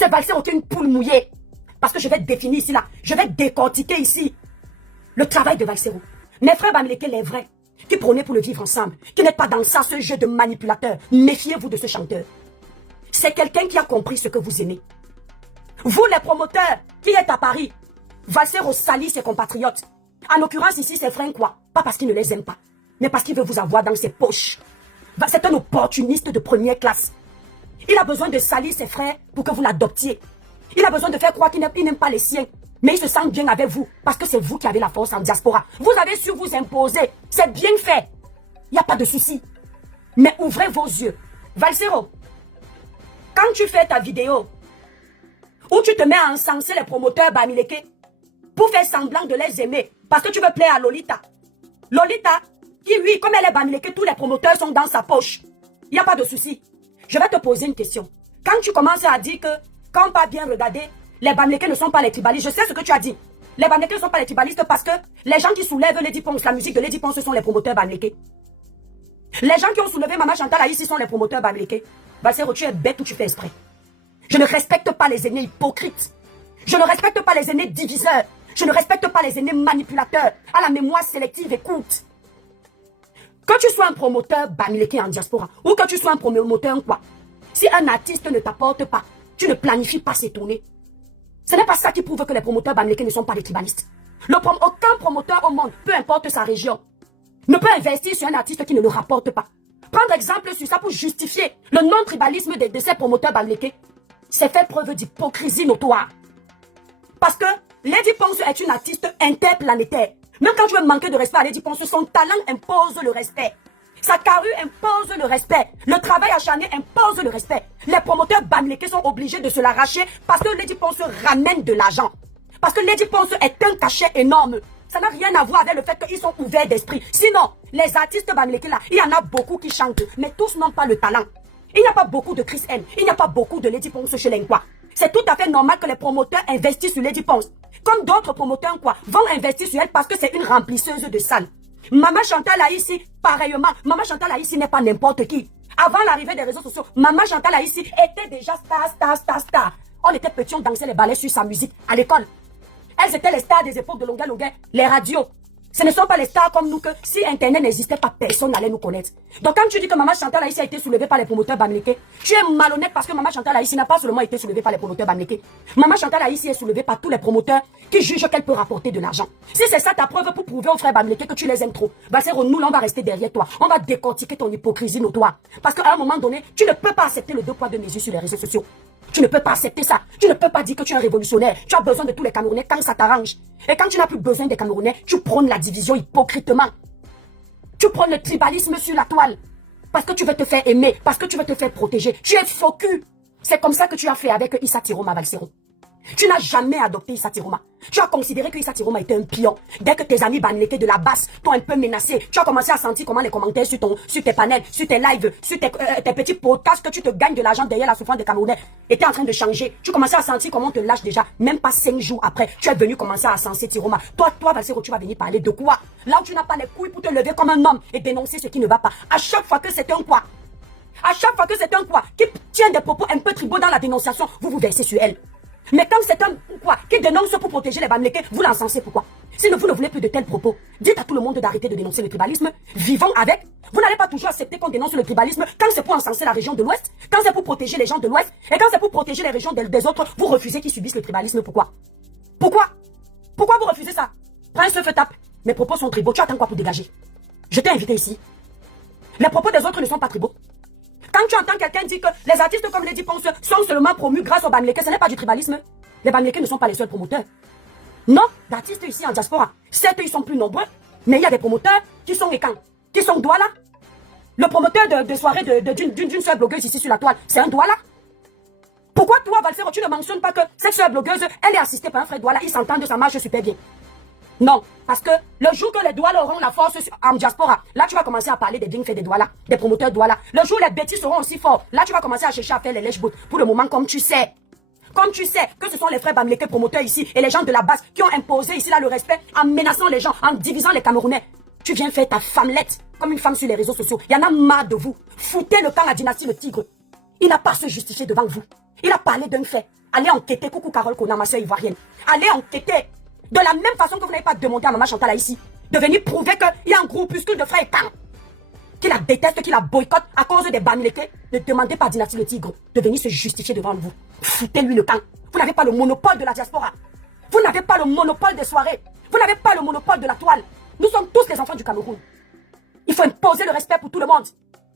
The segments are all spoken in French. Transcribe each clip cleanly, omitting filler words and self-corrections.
C'est Valsero qui est une poule mouillée. Parce que je vais définir ici, là. Je vais décortiquer ici le travail de Valsero. Mes frères Bamileke, les vrais, qui prônaient pour le vivre ensemble, qui n'êtes pas dans ça, ce jeu de manipulateur. Méfiez-vous de ce chanteur. C'est quelqu'un qui a compris ce que vous aimez. Vous, les promoteurs, qui êtes à Paris, Valsero salit ses compatriotes. En l'occurrence, ici, c'est Frank quoi. Pas parce qu'il ne les aime pas, mais parce qu'il veut vous avoir dans ses poches. C'est un opportuniste de première classe. Il a besoin de salir ses frères pour que vous l'adoptiez. Il a besoin de faire croire qu'il n'aime pas les siens. Mais il se sent bien avec vous parce que c'est vous qui avez la force en diaspora. Vous avez su vous imposer. C'est bien fait. Il n'y a pas de souci. Mais ouvrez vos yeux. Valsero, quand tu fais ta vidéo où tu te mets à encenser les promoteurs Bamileke pour faire semblant de les aimer parce que tu veux plaire à Lolita. Lolita, qui oui, comme elle est Bamileke, tous les promoteurs sont dans sa poche. Il n'y a pas de souci. Je vais te poser une question. Quand tu commences à dire que, quand on pas bien regarder, les Bamileke ne sont pas les tribalistes, je sais ce que tu as dit. Les Bamileke ne sont pas les tribalistes parce que les gens qui soulèvent Lady Ponce, la musique de Lady Ponce, ce sont les promoteurs Bamileke. Les gens qui ont soulevé Maman Chantal Aïssi sont les promoteurs Bamileke. Valsero, tu es bête ou tu fais exprès. Je ne respecte pas les aînés hypocrites. Je ne respecte pas les aînés diviseurs. Je ne respecte pas les aînés manipulateurs. À la mémoire sélective, écoute. Que tu sois un promoteur Bamileke en diaspora ou que tu sois un promoteur quoi, si un artiste ne t'apporte pas, tu ne planifies pas ses tournées. Ce n'est pas ça qui prouve que les promoteurs Bamileke ne sont pas des tribalistes. Aucun promoteur au monde, peu importe sa région, ne peut investir sur un artiste qui ne le rapporte pas. Prendre exemple sur ça pour justifier le non-tribalisme de ces promoteurs Bamileke, c'est faire preuve d'hypocrisie notoire. Parce que Lady Ponce est une artiste interplanétaire. Même quand tu veux manquer de respect à Lady Ponce, son talent impose le respect. Sa carrure impose le respect. Le travail acharné impose le respect. Les promoteurs Bamileke sont obligés de se l'arracher parce que Lady Ponce ramène de l'argent. Parce que Lady Ponce est un cachet énorme. Ça n'a rien à voir avec le fait qu'ils sont ouverts d'esprit. Sinon, les artistes Bamileke là, il y en a beaucoup qui chantent, mais tous n'ont pas le talent. Il n'y a pas beaucoup de Chris M. Il n'y a pas beaucoup de Lady Ponce chez l'Enqua. C'est tout à fait normal que les promoteurs investissent sur Lady Ponce. Comme d'autres promoteurs quoi, vont investir sur elle parce que c'est une remplisseuse de salles. Maman Chantal Aïssi, pareillement. Maman Chantal Aïssi n'est pas n'importe qui. Avant l'arrivée des réseaux sociaux, Maman Chantal Aïssi était déjà star. On était petits, on dansait les ballets sur sa musique à l'école. Elles étaient les stars des époques de Longuet, les radios. Ce ne sont pas les stars comme nous que si Internet n'existait pas, personne n'allait nous connaître. Donc quand tu dis que Maman Chantal Aïssi a été soulevée par les promoteurs Bamileke, tu es malhonnête parce que Maman Chantal Aïssi n'a pas seulement été soulevée par les promoteurs Bamileke. Maman Chantal Aïssi est soulevée par tous les promoteurs qui jugent qu'elle peut rapporter de l'argent. Si c'est ça ta preuve pour prouver aux frères Bamileke que tu les aimes trop, Valsero, nous on va rester derrière toi. On va décortiquer ton hypocrisie notoire. Parce qu'à un moment donné, tu ne peux pas accepter le 2 poids 2 mesures sur les réseaux sociaux. Tu ne peux pas accepter ça. Tu ne peux pas dire que tu es un révolutionnaire. Tu as besoin de tous les Camerounais quand ça t'arrange. Et quand tu n'as plus besoin des Camerounais, tu prônes la division hypocritement. Tu prônes le tribalisme sur la toile. Parce que tu veux te faire aimer. Parce que tu veux te faire protéger. Tu es faux cul. C'est comme ça que tu as fait avec Issa Tiroma, Valsero. Tu n'as jamais adopté Issa Tiroma. Tu as considéré que Issa Tiroma était un pion. Dès que tes amis Bamileke de la basse t'ont un peu menacé, tu as commencé à sentir comment les commentaires sur tes panels, sur tes lives, sur tes petits podcasts que tu te gagnes de l'argent derrière la souffrance des Camerounais étaient en train de changer. Tu commençais à sentir comment on te lâche déjà. Même pas 5 jours après, tu es venu commencer à censer Tiroma. Toi, Valsero, tu vas venir parler de quoi? Là où tu n'as pas les couilles pour te lever comme un homme et dénoncer ce qui ne va pas. À chaque fois que c'est un quoi? À chaque fois que c'est un quoi qui tient des propos un peu tribaux dans la dénonciation, vous versez sur elle. Mais quand c'est un quoi qui dénonce pour protéger les Bamileke, vous l'encensez pourquoi? Si vous ne voulez plus de tels propos, dites à tout le monde d'arrêter de dénoncer le tribalisme. Vivons avec. Vous n'allez pas toujours accepter qu'on dénonce le tribalisme quand c'est pour encenser la région de l'Ouest, quand c'est pour protéger les gens de l'Ouest, et quand c'est pour protéger les régions des autres, vous refusez qu'ils subissent le tribalisme. Pourquoi? Pourquoi vous refusez ça? Prends un feu tape. Mes propos sont tribaux. Tu attends quoi pour dégager? Je t'ai invité ici. Les propos des autres ne sont pas tribaux. Quand tu entends quelqu'un dire que les artistes comme Lady Ponce sont seulement promus grâce aux Bamileke, ce n'est pas du tribalisme. Les Bamileke ne sont pas les seuls promoteurs. Non, d'artistes ici en diaspora. Certes, ils sont plus nombreux, mais il y a des promoteurs qui sont écans, qui sont Douala. Le promoteur de soirée d'une seule blogueuse ici sur la toile, c'est un Douala. Pourquoi toi, Valsero, tu ne mentionnes pas que cette seule blogueuse, elle est assistée par un frère Douala, ils s'entendent, ça marche super bien. Non, parce que le jour que les Douala auront la force en diaspora, là tu vas commencer à parler des bienfaits des Douala, des promoteurs Douala. Le jour où les bêtises seront aussi forts, là tu vas commencer à chercher à faire les lèche-boutes. Pour le moment, comme tu sais que ce sont les frères Bamileke promoteurs ici et les gens de la base qui ont imposé ici là le respect en menaçant les gens, en divisant les Camerounais. Tu viens faire ta femmelette comme une femme sur les réseaux sociaux. Il y en a marre de vous. Foutez le camp à Dynastie le Tigre. Il n'a pas à se justifier devant vous. Il a parlé d'un fait. Allez enquêter, coucou Carole Kona, ma soeur ivoirienne. Allez enquêter. De la même façon que vous n'avez pas demandé à maman Chantal ici de venir prouver qu'il y a un groupuscule de frères étangs qui la déteste, qui la boycotte à cause des Bamileke. Ne demandez pas à Dynastie le Tigre de venir se justifier devant vous. Foutez-lui le camp. Vous n'avez pas le monopole de la diaspora. Vous n'avez pas le monopole des soirées. Vous n'avez pas le monopole de la toile. Nous sommes tous les enfants du Cameroun. Il faut imposer le respect pour tout le monde.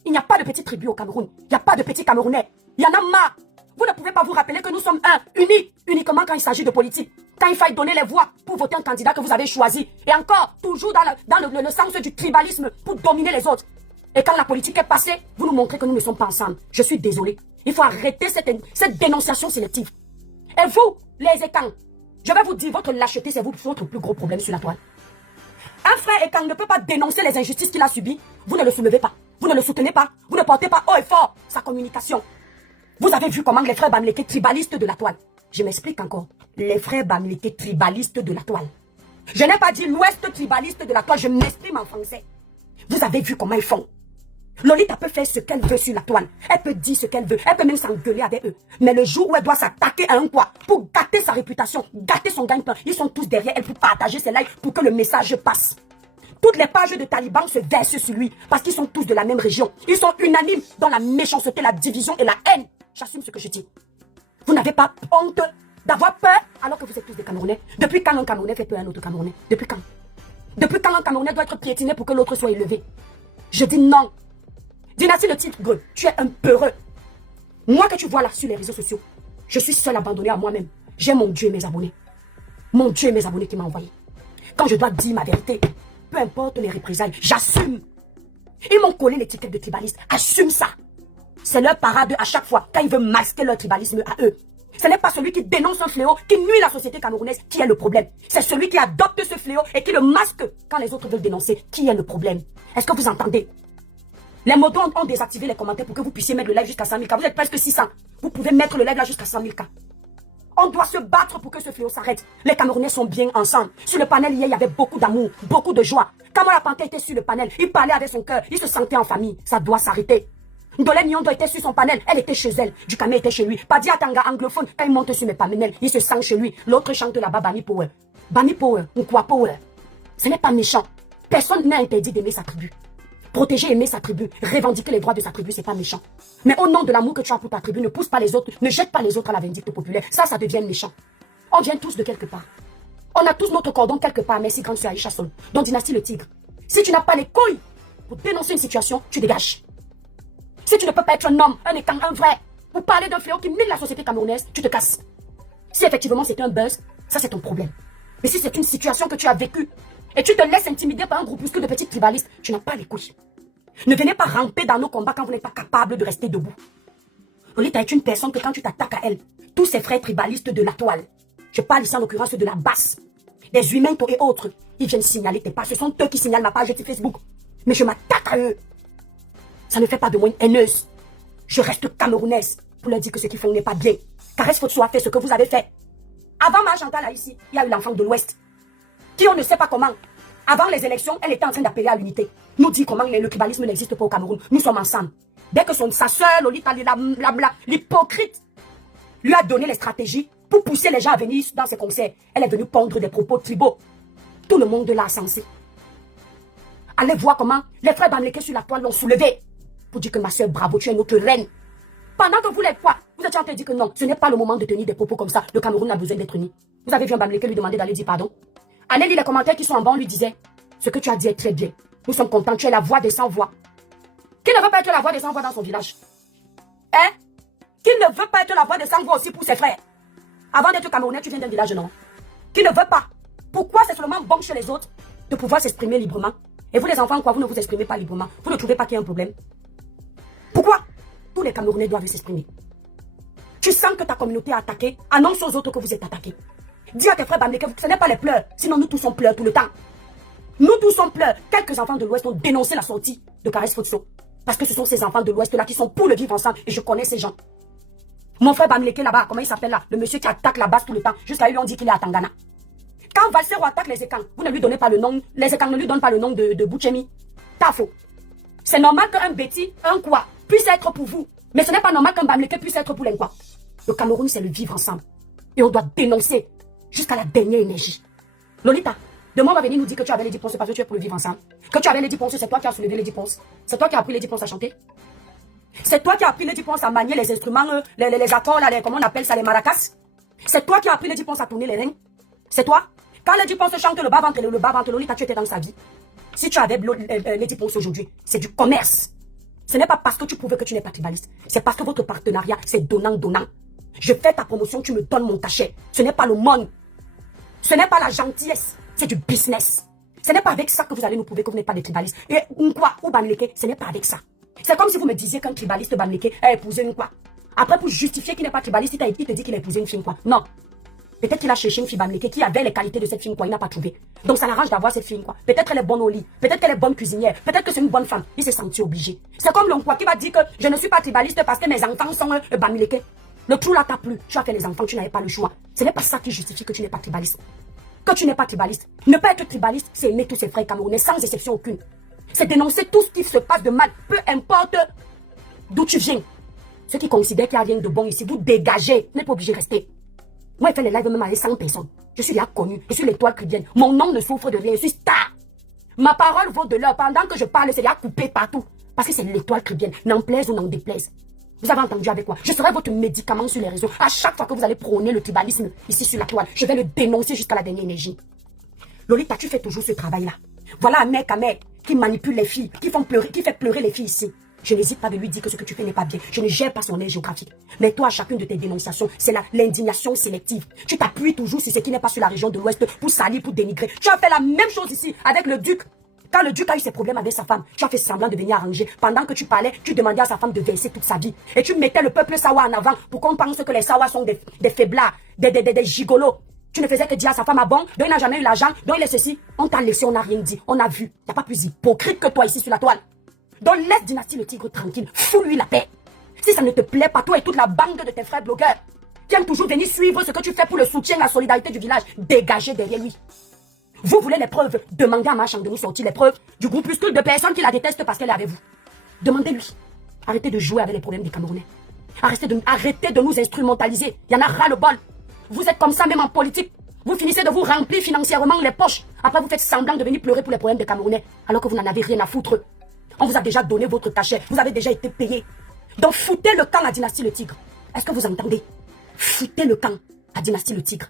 Il n'y a pas de petites tribus au Cameroun. Il n'y a pas de petits Camerounais. Il y en a marre. Vous ne pouvez pas vous rappeler que nous sommes unis, uniquement quand il s'agit de politique. Quand il faille donner les voix pour voter un candidat que vous avez choisi. Et encore, toujours dans le sens du tribalisme pour dominer les autres. Et quand la politique est passée, vous nous montrez que nous ne sommes pas ensemble. Je suis désolé. Il faut arrêter cette dénonciation sélective. Et vous, les étangs, je vais vous dire, votre lâcheté, c'est votre plus gros problème sur la toile. Un frère étang ne peut pas dénoncer les injustices qu'il a subies. Vous ne le soulevez pas. Vous ne le soutenez pas. Vous ne portez pas haut et fort sa communication. Vous avez vu comment les frères Bamileke tribalistes de la toile. Je m'explique encore. Les frères Bamileke tribalistes de la toile. Je n'ai pas dit l'ouest tribaliste de la toile. Je m'exprime en français. Vous avez vu comment ils font. Lolita peut faire ce qu'elle veut sur la toile. Elle peut dire ce qu'elle veut. Elle peut même s'engueuler avec eux. Mais le jour où elle doit s'attaquer à un quoi, pour gâter sa réputation, gâter son gagne-pain, ils sont tous derrière elle pour partager ses likes pour que le message passe. Toutes les pages de talibans se versent sur lui parce qu'ils sont tous de la même région. Ils sont unanimes dans la méchanceté, la division et la haine. J'assume ce que je dis. Vous n'avez pas honte d'avoir peur alors que vous êtes tous des Camerounais. Depuis quand un Camerounais fait peur à un autre Camerounais? Depuis quand? Depuis quand un Camerounais doit être piétiné pour que l'autre soit élevé? Je dis non. Dynastie le Tigre, tu es un peureux. Moi que tu vois là sur les réseaux sociaux, je suis seul abandonné à moi-même. J'ai mon Dieu et mes abonnés. Mon Dieu et mes abonnés qui m'ont envoyé. Quand je dois dire ma vérité, peu importe les représailles, j'assume. Ils m'ont collé l'étiquette de tribaliste. Assume ça. C'est leur parade à chaque fois quand ils veulent masquer leur tribalisme à eux. Ce n'est pas celui qui dénonce un fléau, qui nuit la société camerounaise, qui est le problème. C'est celui qui adopte ce fléau et qui le masque quand les autres veulent dénoncer, qui est le problème. Est-ce que vous entendez? Les motos ont désactivé les commentaires pour que vous puissiez mettre le live jusqu'à 100 000 cas. Vous êtes presque 600. Vous pouvez mettre le live là jusqu'à 100 000 cas. On doit se battre pour que ce fléau s'arrête. Les Camerounais sont bien ensemble. Sur le panel hier, il y avait beaucoup d'amour, beaucoup de joie. Quand la Panthère était sur le panel, il parlait avec son cœur, il se sentait en famille. Ça doit s'arrêter. Ndolé Nyondo était sur son panel, elle était chez elle. Dukame était chez lui. Padi Atanga anglophone, quand il monte sur mes panels, il se sent chez lui. L'autre chante là-bas Bami Power. Bami Power, Nkwa Power. Ce n'est pas méchant. Personne n'a interdit d'aimer sa tribu. Protéger, aimer sa tribu, revendiquer les droits de sa tribu, c'est pas méchant. Mais au nom de l'amour que tu as pour ta tribu, ne pousse pas les autres, ne jette pas les autres à la vindicte populaire. Ça devient méchant. On vient tous de quelque part. On a tous notre cordon quelque part. Merci, grande soeur Aïcha Sol. Dans Dynastie le Tigre. Si tu n'as pas les couilles pour dénoncer une situation, tu dégages. Si tu ne peux pas être un homme, un étang, un vrai, pour parler d'un fléau qui mine la société camerounaise, tu te casses. Si effectivement c'est un buzz, ça c'est ton problème. Mais si c'est une situation que tu as vécue, et tu te laisses intimider par un groupuscule de petits tribalistes, tu n'as pas les couilles. Ne venez pas ramper dans nos combats quand vous n'êtes pas capable de rester debout. Lolita est une personne que quand tu t'attaques à elle, tous ces frères tribalistes de la toile, je parle ici en l'occurrence de la basse, des humains et autres, ils viennent signaler tes pages. Ce sont eux qui signalent ma page de Facebook. Mais je m'attaque à eux. Ça ne fait pas de moi une haineuse. Je reste camerounaise pour leur dire que ce qu'ils font n'est pas bien. Caresse votre soif, fait ce que vous avez fait. Avant ma Chantal là ici, il y a eu l'enfant de l'Ouest. Qui on ne sait pas comment. Avant les élections, elle était en train d'appeler à l'unité. Nous dit comment le tribalisme n'existe pas au Cameroun. Nous sommes ensemble. Dès que sa soeur, Lolita, l'hypocrite, lui a donné les stratégies pour pousser les gens à venir dans ses concerts, elle est venue pondre des propos tribaux. Tout le monde l'a censé. Allez voir comment les frères Bamileke sur la toile l'ont soulevé. Pour dire que ma soeur, bravo, tu es notre reine. Pendant que vous l'êtes quoi, vous êtes en train de dire que non, ce n'est pas le moment de tenir des propos comme ça. Le Cameroun a besoin d'être uni. Vous avez vu un Bamileke lui demander d'aller dire pardon. Allez lire les commentaires qui sont en bas, on lui disait, ce que tu as dit est très bien. Nous sommes contents, tu es la voix des sans-voix. Qui ne veut pas être la voix des sans-voix dans son village? Hein? Qui ne veut pas être la voix des sans-voix aussi pour ses frères? Avant d'être Camerounais, tu viens d'un village, non? Qui ne veut pas? Pourquoi c'est seulement bon chez les autres de pouvoir s'exprimer librement? Et vous les enfants, quoi, vous ne vous exprimez pas librement? Vous ne trouvez pas qu'il y a un problème? Pourquoi? Tous les Camerounais doivent s'exprimer. Tu sens que ta communauté est attaquée, annonce aux autres que vous êtes attaqués. Dis à tes frères Bamileke que ce n'est pas les pleurs, sinon nous tous on pleure tout le temps. Nous tous on pleure. Quelques enfants de l'Ouest ont dénoncé la sortie de Caresse Fotso. Parce que ce sont ces enfants de l'Ouest là qui sont pour le vivre ensemble et je connais ces gens. Mon frère Bamileke là-bas, comment il s'appelle là? Le monsieur qui attaque la base tout le temps, jusqu'à lui on dit qu'il est à Tangana. Quand Valsero attaque les Ekans, vous ne lui donnez pas le nom, les Ekans ne lui donnent pas le nom de Bouchemi. T'as faux. C'est normal qu'un Betty, un quoi, puisse être pour vous. Mais ce n'est pas normal qu'un Bamileke puisse être pour l'Enkwa. Le Cameroun, c'est le vivre ensemble. Et on doit dénoncer jusqu'à la dernière énergie. Lolita, demain on va venir nous dire que tu avais les 10 ponces parce que tu es pour le vivre ensemble. Que tu avais les 10 ponces, c'est toi qui as soulevé les 10 ponces. C'est toi qui as appris les 10 ponces à chanter. C'est toi qui as appris les 10 ponces à manier les instruments, les accords, là, comment on appelle ça, les maracas. C'est toi qui as appris les 10 ponces à tourner les reins. C'est toi. Quand les 10 ponces chantent le bas-ventre, Lolita, tu étais dans sa vie. Si tu avais les 10 ponces aujourd'hui, c'est du commerce. Ce n'est pas parce que tu prouves que tu n'es pas tribaliste. C'est parce que votre partenariat, c'est donnant-donnant. Je fais ta promotion, tu me donnes mon cachet. Ce n'est pas le monde. Ce n'est pas la gentillesse. C'est du business. Ce n'est pas avec ça que vous allez nous prouver que vous n'êtes pas des tribalistes. Et Nkwa ou Bamileke, ce n'est pas avec ça. C'est comme si vous me disiez qu'un tribaliste Bamileke a épousé une quoi. Après, pour justifier qu'il n'est pas tribaliste, il te dit qu'il a épousé une fille quoi. Non. Peut-être qu'il a cherché une fille Bamileke qui avait les qualités de cette fille quoi. Il n'a pas trouvé. Donc ça l'arrange d'avoir cette fille quoi. Peut-être qu'elle est bonne au lit. Peut-être qu'elle est bonne cuisinière. Peut-être que c'est une bonne femme. Il s'est senti obligé. C'est comme l'homme quoi qui va dire que je ne suis pas tribaliste parce que mes enfants sont Bamileke. Le trou là t'a plu. Tu as fait les enfants, tu n'avais pas le choix. Ce n'est pas ça qui justifie que tu n'es pas tribaliste. Que tu n'es pas tribaliste. Ne pas être tribaliste, c'est aimer tous ses frères camerounais sans exception aucune. C'est dénoncer tout ce qui se passe de mal, peu importe d'où tu viens. Ceux qui considèrent qu'il n'y a rien de bon ici, vous dégagez. Vous n'êtes pas obligé de rester. Moi, je fais les lives même avec 100 personnes. Je suis déjà connu. Je suis l'étoile chrétienne. Mon nom ne souffre de rien. Je suis star. Ma parole vaut de l'or. Pendant que je parle, c'est déjà coupé partout. Parce que c'est l'étoile chrétienne. N'en plaise ou n'en déplaise. Vous avez entendu avec quoi? Je serai votre médicament sur les réseaux. À chaque fois que vous allez prôner le tribalisme ici sur la toile, je vais le dénoncer jusqu'à la dernière énergie. Lolita, tu fais toujours ce travail-là. Voilà un mec qui manipule les filles, qui fait pleurer les filles ici. Je n'hésite pas de lui dire que ce que tu fais n'est pas bien. Je ne gère pas son aire géographique. Mais toi, à chacune de tes dénonciations, c'est l'indignation sélective. Tu t'appuies toujours sur ce qui n'est pas sur la région de l'Ouest pour salir, pour dénigrer. Tu as fait la même chose ici avec le duc. Quand le duc a eu ses problèmes avec sa femme, tu as fait semblant de venir arranger. Pendant que tu parlais, tu demandais à sa femme de verser toute sa vie. Et tu mettais le peuple Sawa en avant pour qu'on pense que les Sawa sont des faiblards, des gigolos. Tu ne faisais que dire à sa femme, ah bon, donc il n'a jamais eu l'argent, donc il est ceci. On t'a laissé, on n'a rien dit, on a vu. Il n'y a pas plus hypocrite que toi ici sur la toile. Donc laisse Dynastie le Tigre tranquille, fous-lui la paix. Si ça ne te plaît pas, toi et toute la bande de tes frères blogueurs, qui aiment toujours venir suivre ce que tu fais pour le soutien, la solidarité du village, dégagez derrière lui. Vous voulez les preuves, demandez à Machan de nous sortir les preuves du groupuscule de personnes qui la détestent parce qu'elle est avec vous. Demandez-lui. Arrêtez de jouer avec les problèmes des Camerounais. Arrêtez de nous instrumentaliser. Il y en a ras le bol. Vous êtes comme ça même en politique. Vous finissez de vous remplir financièrement les poches. Après, vous faites semblant de venir pleurer pour les problèmes des Camerounais. Alors que vous n'en avez rien à foutre. On vous a déjà donné votre cachet. Vous avez déjà été payé. Donc, foutez le camp à Dynastie le Tigre. Est-ce que vous entendez? Foutez le camp à Dynastie le Tigre.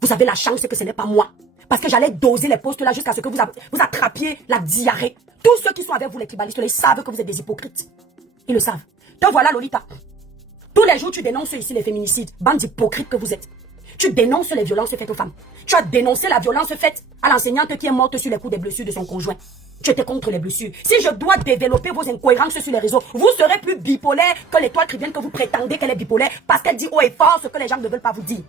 Vous avez la chance que ce n'est pas moi. Parce que j'allais doser les postes là jusqu'à ce que vous attrapiez la diarrhée. Tous ceux qui sont avec vous, les tribalistes, ils savent que vous êtes des hypocrites. Ils le savent. Donc voilà, Lolita. Tous les jours, tu dénonces ici les féminicides. Bande d'hypocrites que vous êtes. Tu dénonces les violences faites aux femmes. Tu as dénoncé la violence faite à l'enseignante qui est morte sur les coups des blessures de son conjoint. Tu étais contre les blessures. Si je dois développer vos incohérences sur les réseaux, vous serez plus bipolaire que l'étoile chrétienne que vous prétendez qu'elle est bipolaire parce qu'elle dit haut et fort ce que les gens ne veulent pas vous dire.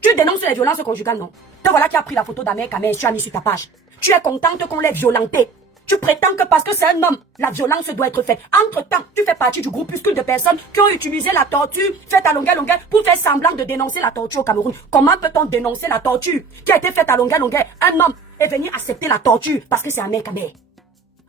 Tu dénonces les violences conjugales, non? Te voilà qui a pris la photo d'Amer Kamer et tu as mis sur ta page. Tu es contente qu'on l'ait violenté. Tu prétends que parce que c'est un homme, la violence doit être faite. Entre-temps, tu fais partie du groupuscule de personnes qui ont utilisé la torture faite à longueur pour faire semblant de dénoncer la torture au Cameroun. Comment peut-on dénoncer la torture qui a été faite à longueur? Un homme est venu accepter la torture parce que c'est Amer Kamer.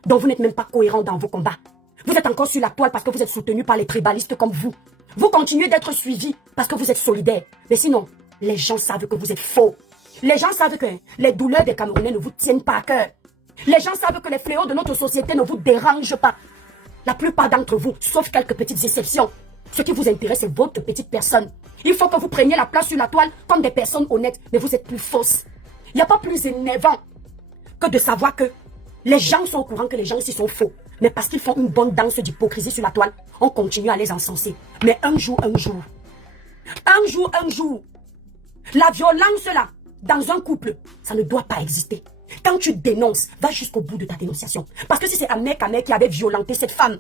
Donc vous n'êtes même pas cohérent dans vos combats. Vous êtes encore sur la toile parce que vous êtes soutenu par les tribalistes comme vous. Vous continuez d'être suivis parce que vous êtes solidaires. Mais sinon, les gens savent que vous êtes faux. Les gens savent que les douleurs des Camerounais ne vous tiennent pas à cœur. Les gens savent que les fléaux de notre société ne vous dérangent pas. La plupart d'entre vous, sauf quelques petites exceptions, ce qui vous intéresse, c'est votre petite personne. Il faut que vous preniez la place sur la toile comme des personnes honnêtes, mais vous êtes plus fausses. Il n'y a pas plus énervant que de savoir que les gens sont au courant que les gens ici sont faux. Mais parce qu'ils font une bonne danse d'hypocrisie sur la toile, on continue à les encenser. Mais un jour, la violence là, dans un couple, ça ne doit pas exister. Quand tu dénonces, va jusqu'au bout de ta dénonciation. Parce que si c'est Amer Kamer qui avait violenté cette femme,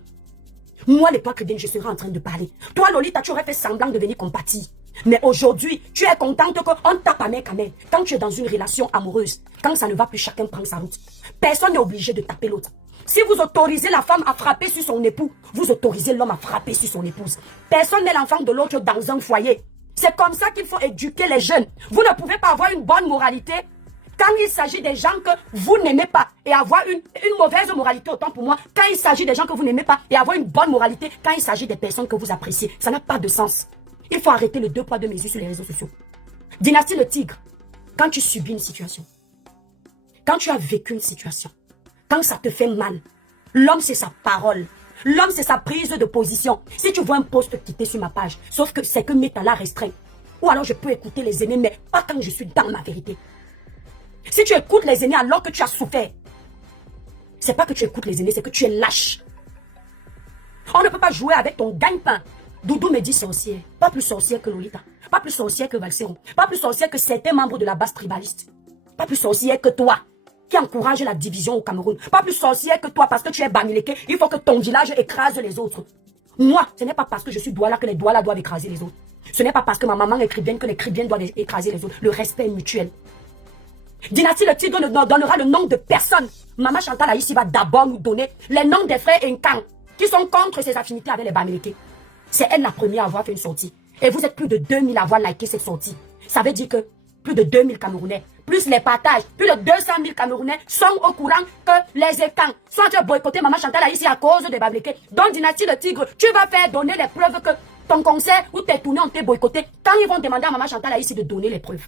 moi, l'étoile chrétienne, je serai en train de parler. Toi, Lolita, tu aurais fait semblant de venir compatir. Mais aujourd'hui, tu es contente qu'on tape Amer Kamer. Quand tu es dans une relation amoureuse, quand ça ne va plus, chacun prend sa route. Personne n'est obligé de taper l'autre. Si vous autorisez la femme à frapper sur son époux, vous autorisez l'homme à frapper sur son épouse. Personne n'est l'enfant de l'autre dans un foyer. C'est comme ça qu'il faut éduquer les jeunes. Vous ne pouvez pas avoir une bonne moralité quand il s'agit des gens que vous n'aimez pas et avoir une mauvaise moralité, autant pour moi, quand il s'agit des gens que vous n'aimez pas et avoir une bonne moralité quand il s'agit des personnes que vous appréciez. Ça n'a pas de sens. Il faut arrêter le deux poids deux mesures sur les réseaux sociaux. Dynastie le tigre, quand tu subis une situation, quand tu as vécu une situation, quand ça te fait mal, l'homme c'est sa parole. L'homme c'est sa prise de position. Si tu vois un post quitté sur ma page, sauf que c'est que Meta l'a restreint. Ou alors je peux écouter les aînés, mais pas quand je suis dans ma vérité. Si tu écoutes les aînés alors que tu as souffert, c'est pas que tu écoutes les aînés, c'est que tu es lâche. On ne peut pas jouer avec ton gagne-pain. Doudou me dit sorcière. Pas plus sorcière que Lolita. Pas plus sorcière que Valsero. Pas plus sorcière que certains membres de la base tribaliste. Pas plus sorcière que toi, qui encourage la division au Cameroun. Pas plus sorcière que toi, parce que tu es Bamileke. Il faut que ton village écrase les autres. Moi, ce n'est pas parce que je suis Douala que les Douala doivent écraser les autres. Ce n'est pas parce que ma maman est écrivaine que les écrivaines doivent écraser les autres. Le respect est mutuel. Dynastie le tigre nous donnera le nom de personne. Maman Chantal Aïssi va d'abord nous donner les noms des frères Nkan qui sont contre ses affinités avec les Bamileke. C'est elle la première à avoir fait une sortie. Et vous êtes plus de 2000 à avoir liké cette sortie. Ça veut dire que plus de 2000 Camerounais, plus les partages, plus de 200 000 Camerounais sont au courant que les Ekans sont en train de boycotter Maman Chantal Aïssi à cause des Bamileke. Donc Dynastie le tigre, tu vas faire donner les preuves que ton concert ou tes tournées ont été boycottés quand ils vont demander à Maman Chantal Aïssi de donner les preuves.